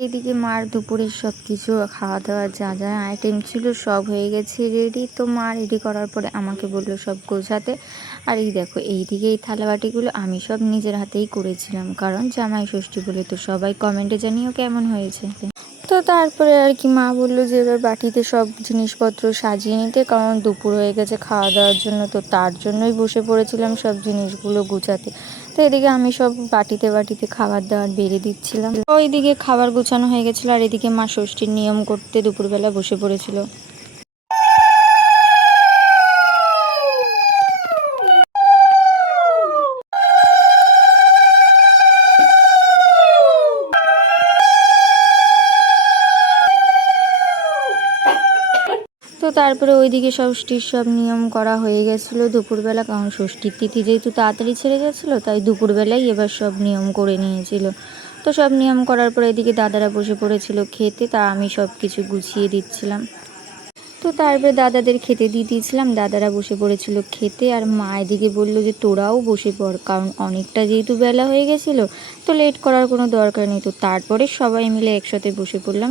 এদিকে মার দুপুরের সব কিছু খাওয়া দাওয়ার যা যা আইটেম ছিল সব হয়ে গেছে রেডি। তো মা রেডি করার পরে আমাকে বললো সব গোছাতে। আর এই দেখো এইদিকে এই থালাবাটিগুলো আমি সব নিজের হাতেই করেছিলাম, কারণ জামাই ষষ্ঠী বলে। তো সবাই কমেন্টে জানিও কেমন হয়েছে। তো তারপরে আর কি মা বললো যে এবার বাটিতে সব জিনিসপত্র সাজিয়ে নিতে, কারণ দুপুর হয়ে গেছে খাওয়া দাওয়ার জন্য। তো তার জন্যই বসে পড়েছিলাম সব জিনিসগুলো গুছাতে। তো এদিকে আমি সব বাটিতে বাটিতে খাবার দাবার বেড়ে দিচ্ছিলাম। ওইদিকে খাবার গুছানো হয়ে গেছিলো, আর এদিকে মা ষষ্ঠীর নিয়ম করতে দুপুরবেলা বসে পড়েছিল। তো তারপরে ওইদিকে ষষ্ঠীর সব নিয়ম করা হয়ে গেছিলো দুপুরবেলা, কারণ ষষ্ঠীর তিথি যেহেতু তাড়াতাড়ি ছেড়ে গেছিলো, তাই দুপুরবেলাই এবার সব নিয়ম করে নিয়েছিল। তো সব নিয়ম করার পরে এদিকে দাদারা বসে পড়েছিল খেতে, তা আমি সব কিছু গুছিয়ে দিচ্ছিলাম। তো তারপরে দাদাদের খেতে দিয়ে দিয়েছিলাম, দাদারা বসে পড়েছিল খেতে। আর মা এদিকে বললো যে তোরাও বসে পড়, কারণ অনেকটা যেহেতু বেলা হয়ে গেছিলো, তো লেট করার কোনো দরকার নেই। তো তারপরে সবাই মিলে একসাথে বসে পড়লাম।